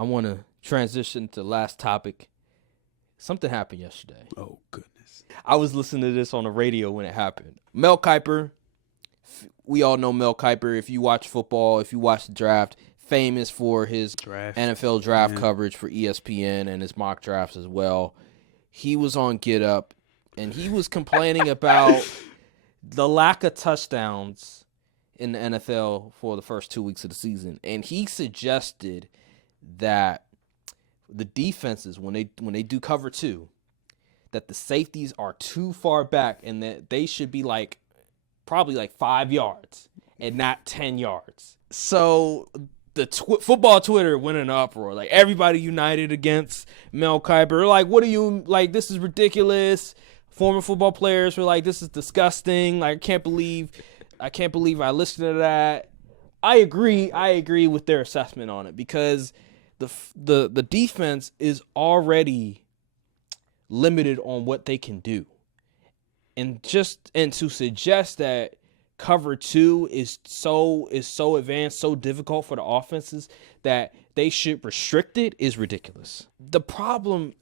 I want to transition to the last topic. Something happened yesterday. Oh, goodness. I was listening to this on the radio when it happened. Mel Kiper, we all know Mel Kiper. If you watch football, if you watch the draft, famous for his NFL draft coverage for ESPN and his mock drafts as well. He was on Get Up, and he was complaining about the lack of touchdowns in the NFL for the first 2 weeks of the season. And he suggested that the defenses, when they do cover two, that the safeties are too far back and that they should be probably 5 yards and not 10 yards. So the football Twitter went in an uproar. Like, everybody united against Mel Kiper. Like, what are you, like, this is ridiculous. Former football players were like, this is disgusting. Like, I can't believe I listened to that. I agree with their assessment on it, because the defense is already limited on what they can do. And to suggest that cover two is so advanced, so difficult for the offenses that they should restrict it is ridiculous. The problem,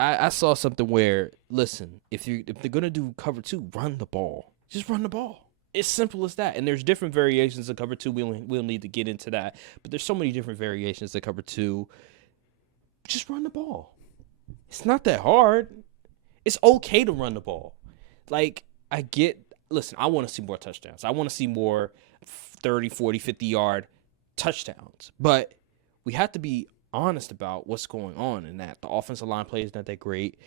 I saw something where, listen, if they're gonna do cover two, run the ball. Just run the ball. It's simple as that. And there's different variations of cover two. We'll need to get into that. But there's so many different variations of cover two. Just run the ball. It's not that hard. It's okay to run the ball. Like, listen, I want to see more touchdowns. I want to see more 30, 40, 50-yard touchdowns. But we have to be honest about what's going on in that. The offensive line play is not that great.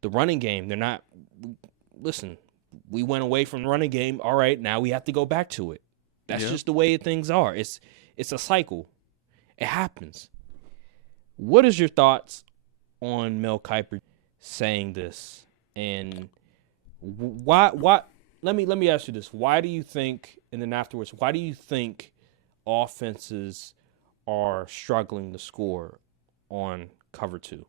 The running game, they're not – listen, we went away from the running game. All right, now we have to go back to it. That's just the way things are. It's a cycle. It happens. What is your thoughts on Mel Kiper saying this? And why let me ask you this. Why do you think, and then afterwards, why do you think offenses are struggling to score on cover two,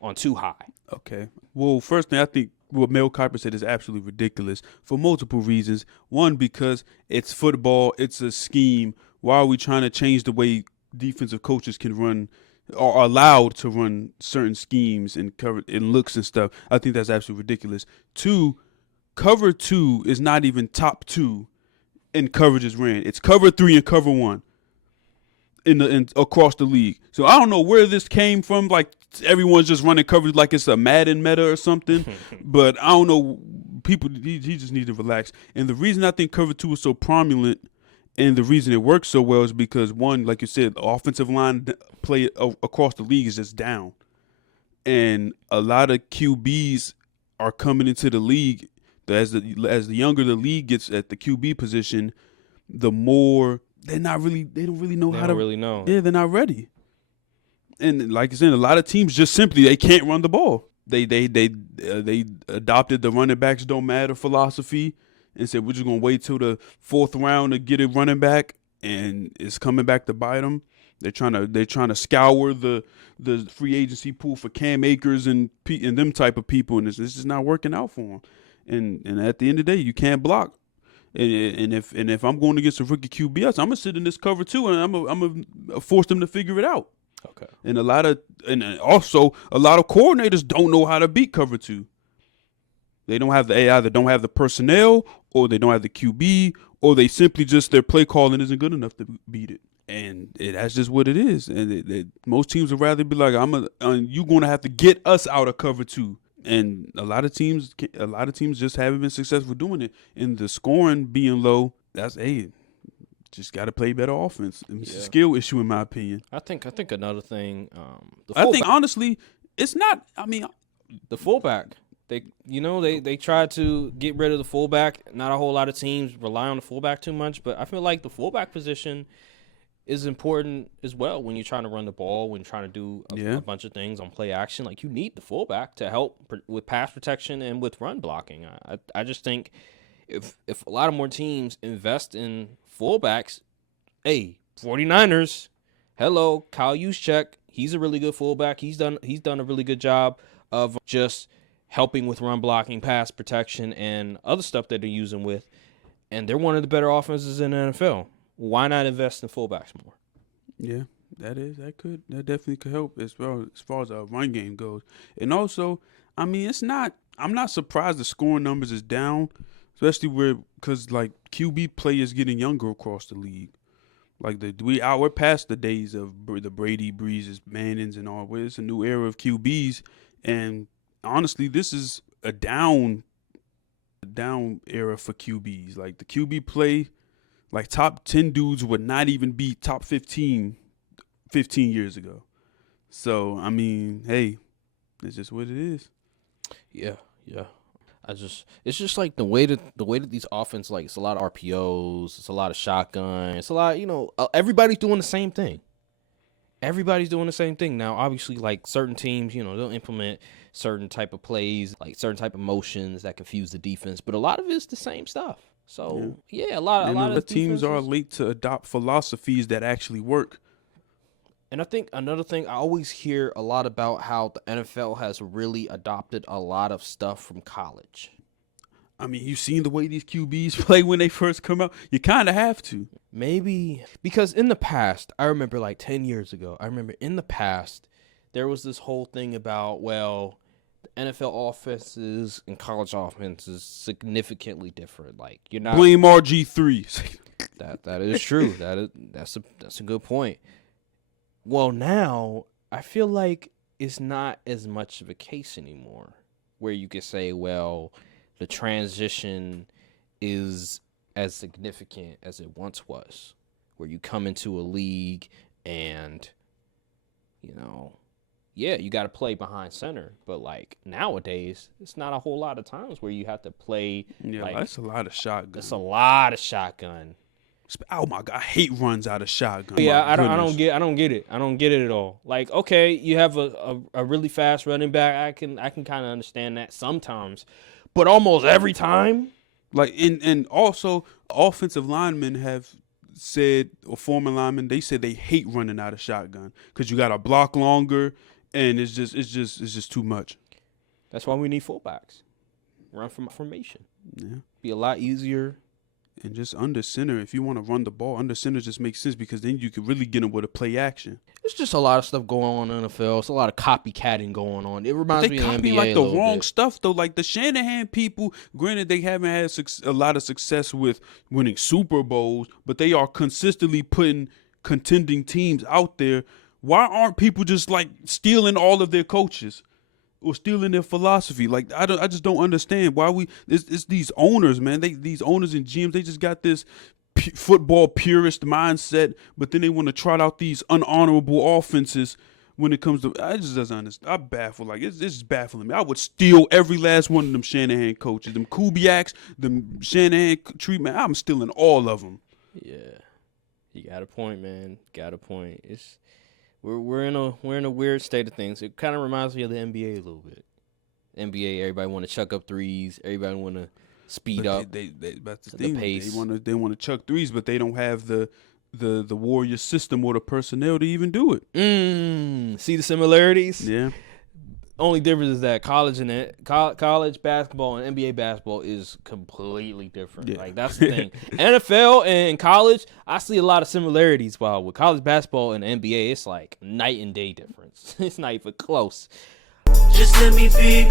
on too high? Okay. Well, first thing, I think what Mel Kiper said is absolutely ridiculous for multiple reasons. One, because it's football, it's a scheme. Why are we trying to change the way defensive coaches can run or are allowed to run certain schemes and cover and looks and stuff? I think that's absolutely ridiculous. Two, cover two is not even top two in coverages ran. It's cover three and cover one in across the league. So I don't know where this came from. Like, everyone's just running coverage like it's a Madden meta or something. But I don't know. People, he just need to relax. And the reason I think cover two is so prominent and the reason it works so well is because, one, like you said, the offensive line play across the league is just down. And a lot of QBs are coming into the league. As the younger the league gets at the QB position, the more they don't really know how to really know. Yeah, they're not ready. And like I said, a lot of teams just simply they can't run the ball. They adopted the running backs don't matter philosophy and said we're just gonna wait till the fourth round to get a running back, and it's coming back to bite them. They're trying to scour the free agency pool for Cam Akers and them type of people, and this is not working out for them. And at the end of the day, you can't block. And if I'm going against a rookie QB, I'm gonna sit in this cover too, and I'm gonna force them to figure it out. Okay. And also a lot of coordinators don't know how to beat cover two. They don't have they either don't have the personnel, or they don't have the QB, or they simply just their play calling isn't good enough to beat it. And that's just what it is. And most teams would rather be like, you're going to have to get us out of cover two. And a lot of teams just haven't been successful doing it. And the scoring being low, just got to play better offense. It's a skill issue, in my opinion. I think another thing. Honestly, it's not. I mean, the fullback. They tried to get rid of the fullback. Not a whole lot of teams rely on the fullback too much, but I feel like the fullback position is important as well when you're trying to run the ball, when you're trying to do a bunch of things on play action. Like, you need the fullback to help with pass protection and with run blocking. I just think if a lot of more teams invest in fullbacks, 49ers, hello, Kyle Juszczyk, he's a really good fullback. He's done a really good job of just helping with run blocking, pass protection, and other stuff that they're using with. And they're one of the better offenses in the NFL. Why not invest in fullbacks more? Yeah, That definitely could help as far as our run game goes. And also, I mean, I'm not surprised the scoring numbers is down, especially because like QB players getting younger across the league. Like we're past the days of the Brady, Breezes, Mannings, and all. It's a new era of QBs, and honestly, this is a down era for QBs. Like the QB play, like top 10 dudes would not even be top 15 years ago. So I mean, hey, it's just what it is. Yeah. It's just like the way that these offense, like, it's a lot of RPOs, it's a lot of shotgun, it's a lot, everybody's doing the same thing. Everybody's doing the same thing. Now, obviously, like, certain teams, they'll implement certain type of plays, like certain type of motions that confuse the defense, but a lot of it's the same stuff. So, a lot of teams are late to adopt philosophies that actually work. And I think another thing, I always hear a lot about how the NFL has really adopted a lot of stuff from college. I mean, you've seen the way these QBs play when they first come out. You kind of have to. Maybe because in the past, I remember like 10 years ago, in the past, there was this whole thing about, well, the NFL offenses and college offenses significantly different. Like, you're not blame RG3. That is true. That's a good point. Well, now I feel like it's not as much of a case anymore where you could say, well, the transition is as significant as it once was, where you come into a league and, you got to play behind center. But, like, nowadays, it's not a whole lot of times where you have to play. Yeah, like, that's a lot of shotgun. That's a lot of shotgun. Oh my God, I hate runs out of shotgun. Yeah, I don't get it. I don't get it at all. Like, okay, you have a really fast running back. I can kind of understand that sometimes, but almost every time. Like, and also offensive linemen have said, or former linemen, they said they hate running out of shotgun because you got to block longer, and it's just too much. That's why we need fullbacks. Run from formation. Yeah, be a lot easier. And just under center, if you want to run the ball, under center just makes sense because then you can really get them with a play action. There's just a lot of stuff going on in the NFL. It's a lot of copycatting going on. It reminds me of the NBA. They copy like the wrong stuff though. Like the Shanahan people, granted they haven't had a lot of success with winning Super Bowls, but they are consistently putting contending teams out there. Why aren't people just like stealing all of their coaches? Or stealing their philosophy? Like I just don't understand why it's these owners, man. These owners and GMs, they just got this football purist mindset, but then they want to trot out these unhonorable offenses when it comes to. I just doesn't understand. I'm baffled. Like it's just baffling me. I would steal every last one of them Shanahan coaches, them Kubiaks, them Shanahan treatment. I'm stealing all of them. Yeah, you got a point, man. Got a point. We're in a weird state of things. It kind of reminds me of the NBA a little bit. NBA, everybody want to chuck up threes. Everybody want to speed up. That's the pace. They want to chuck threes, but they don't have the Warrior system or the personnel to even do it. See the similarities? Yeah. Only difference is that college basketball and NBA basketball is completely different. Yeah. Like that's the thing. NFL and college, I see a lot of similarities. While with college basketball and NBA, it's like night and day difference. It's not even close. Just let me be.